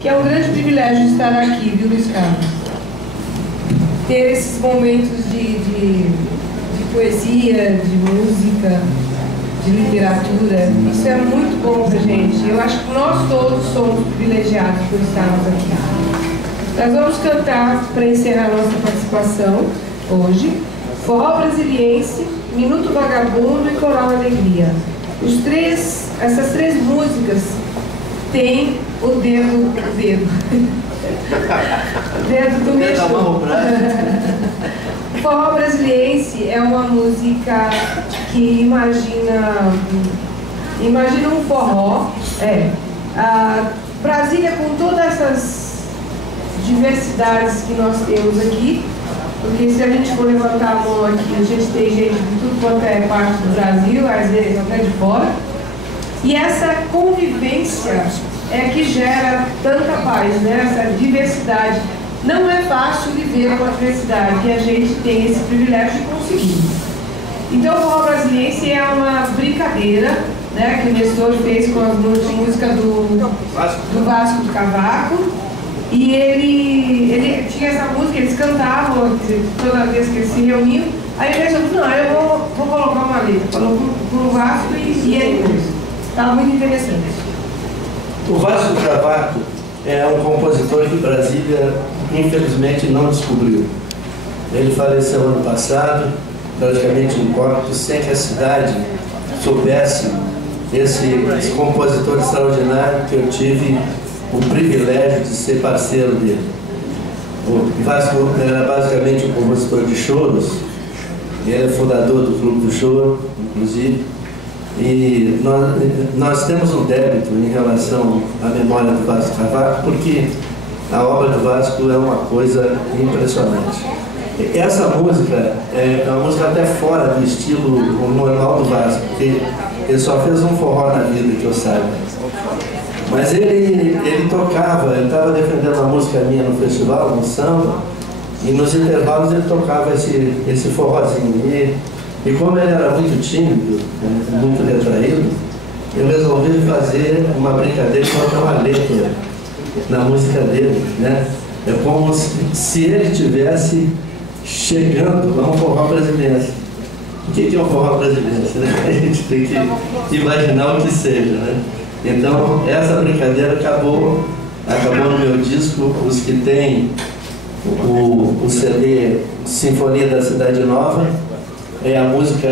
Que é um grande privilégio estar aqui, viu, Luiz Carlos? Ter esses momentos de poesia, de música, de literatura, isso é muito bom pra gente. Eu acho que nós todos somos privilegiados por estarmos aqui. Nós vamos cantar, para encerrar nossa participação hoje, Forró Brasiliense, Minuto Vagabundo e Coral Alegria. Essas três músicas têm o dedo do Mexô. Forró Brasiliense é uma música que imagina um forró, Brasília com todas essas diversidades que nós temos aqui, porque se a gente for levantar a mão aqui, a gente tem gente de tudo quanto é parte do Brasil, às vezes até de fora, e essa convivência é que gera tanta paz, né? Essa diversidade. Não é fácil viver com a diversidade, e a gente tem esse privilégio de conseguir. Então, o Forró Brasiliense é uma brincadeira, né, que o Nestor fez com as música do Vasco do Cavaco. E ele tinha essa música, eles cantavam toda vez que eles se reuniam. Aí ele pensou, não, eu vou colocar uma letra. Falou pro Vasco e ele pôs. Estava muito interessante. O Vasco do Cavaco é um compositor que Brasília, infelizmente, não descobriu. Ele faleceu ano passado, praticamente em Corpus, sem que a cidade soubesse esse compositor extraordinário que eu tive o privilégio de ser parceiro dele. O Vasco era basicamente um compositor de choros, ele é fundador do Clube do Choro, inclusive, e nós temos um débito em relação à memória do Vasco Cavaco, porque a obra do Vasco é uma coisa impressionante. Essa música é uma música até fora do estilo normal do Vasco, porque ele só fez um forró na vida, que eu saiba. Mas ele tocava, ele estava defendendo uma música minha no festival, no samba, e nos intervalos ele tocava esse forrozinho. E como ele era muito tímido, muito retraído, eu resolvi fazer uma brincadeira e colocar uma letra na música dele, né? É como se ele estivesse chegando a um forró brasileiro. O que é um forró brasileiro? A gente tem que imaginar o que seja, né? Então, essa brincadeira acabou no meu disco. Os que tem o CD Sinfonia da Cidade Nova, é a música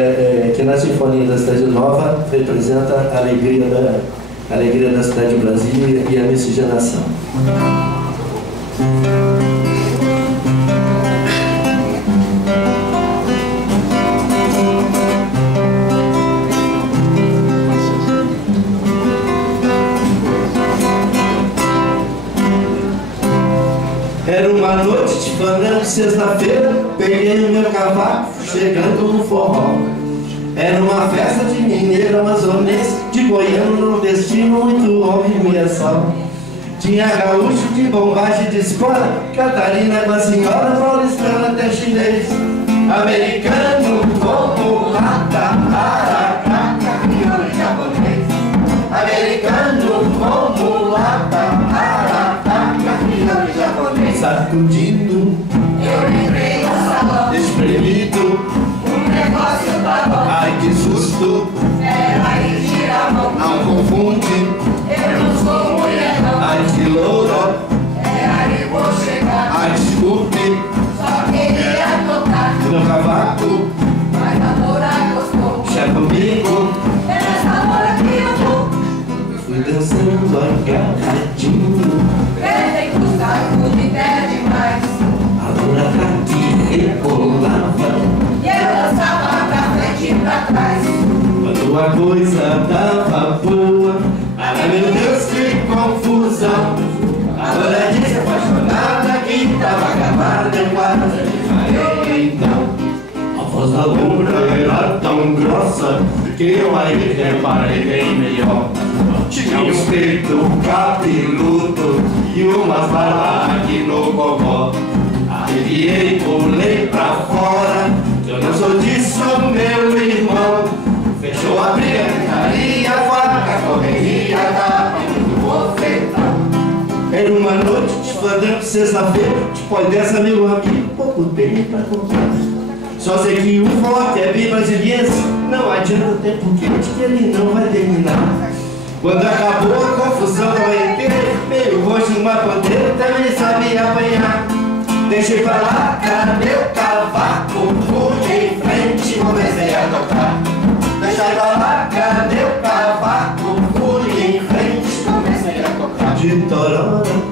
que na Sinfonia da Cidade Nova representa a alegria da cidade de Brasília e a miscigenação. Era uma noite de fandango, sexta-feira, peguei o meu cavaco, chegando no forró. Era uma festa de mineiro amazonense, de goiano nordestino, muito homem e mulher só. Tinha gaúcho de bombagem de escola, Catarina com a senhora, paulistana até chinês. Americano, como lata, aracaca, crioulo japonês. Americano, como lata, aracaca, crioulo japonês. Sacudindo, eu lembrei do salão, espremido, um negócio tá bom. Ai que susto, Peraí, tira a mão, não confunde, eu não sou mulher não. ai que loura, Aí vou chegar, ai desculpe, só queria tocar, meu cavaco, mas a moura gostou. chá comigo, É nessa hora que eu vou, fui dançando agarradinho, perdem pro saco, me der demais. a loura aqui rebolava, E eu dançava pra frente e pra trás. quando a coisa tava boa, ai meu Deus que confusão, a loura disse apaixonada que tava acabada, eu quase desmaiei então. A voz da loura era tão grossa que eu aí reparei bem melhor. Tinha um peito cabeludo e umas barbas aqui no gogó. Arrepiei, pulei pra fora, que eu não sou disso, meu irmão. Fechou a briga, gritaria, faca, correria, tava no bofetão. Era Numa noite de fandango, sexta-feira, depois dessa, meu amigo, pouco tem pra contar. Só sei que o forte é bem brasiliense, não adianta o tempo quente que ele não vai terminar. Quando acabou a confusão da manhã inteira, meio roxo numa bandeira, também sabia apanhar. Deixei pra lá, cara, meu cavaco, fui em frente, comecei a tocar. Deixei pra lá, cara, meu cavaco, fui em frente, comecei a tocar. De torora,